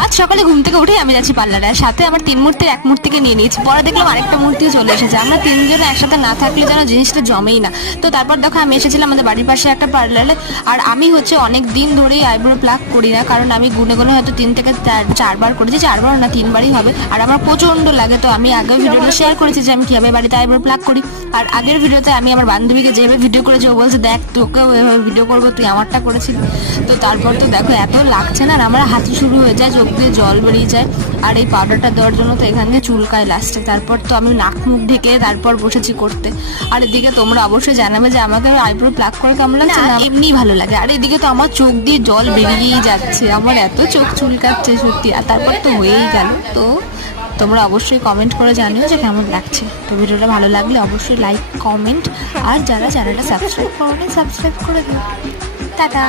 আজ সকালে ঘুম থেকে উঠে আমি যাচ্ছি পার্লারে, আর সাথে আমার 3 মূর্তির এক মূর্তিকে নিয়ে নিয়েছি। পরে দেখলাম আরেকটা মূর্তিও চলে এসেছে। আমরা 3 জনে একসাথে না থাকলে যেন জিনিসটা জমেই না। তো তারপর দেখো আমি এসেছিলাম আমাদের বাড়ির পাশে একটা পার্লারে। আর আমি হচ্ছে অনেক দিন ধরেই আইব্রো প্লাক করি না, কারণ আমি গুনে গুনে হয়তো 3 থেকে 4বার করেছি, 4বার না 3বারই হবে। আর আমার প্রচন্ড লাগে। তো আমি আগের ভিডিওটা শেয়ার করেছি যে আমি কিভাবে বাড়িতে আইব্রো প্লাক করি। আর আগের ভিডিওতে আমি আমার বান্ধবীকে যেভাবে ভিডিও করেছি, ও বলছে দেখ তোকেও এভাবে ভিডিও করবো, তুই আমারটা করেছিলি। তো তারপর তো দেখো এত লাগছে না, আর আমার হাঁচি শুরু হয়ে যায়, চোখ দিয়ে জল বেরিয়ে যায়। আর এই পাউডারটা দেওয়ার জন্য তো এখান দিয়ে চুলকায় লাস্টে। তারপর তো আমি নাক মুখ ঢেকে তারপর বসেছি করতে। আর এদিকে তোমরা অবশ্যই জানাবে যে আমাকে আইব্রো প্লাক করে কেমন লাগছে। না এমনিই ভালো লাগে। আর এদিকে তো আমার চোখ দিয়ে জল বেরিয়েই যাচ্ছে, আমার এত চোখ চুলকাচ্ছে সত্যি। আর তারপর তো হয়েই গেল। তো তোমরা অবশ্যই কমেন্ট করে জানিও যে কেমন লাগছে। তো ভিডিওটা ভালো লাগলে অবশ্যই লাইক কমেন্ট, আর যারা চ্যানেলটা সাবস্ক্রাইব করো সাবস্ক্রাইব করে দিও। টাটা।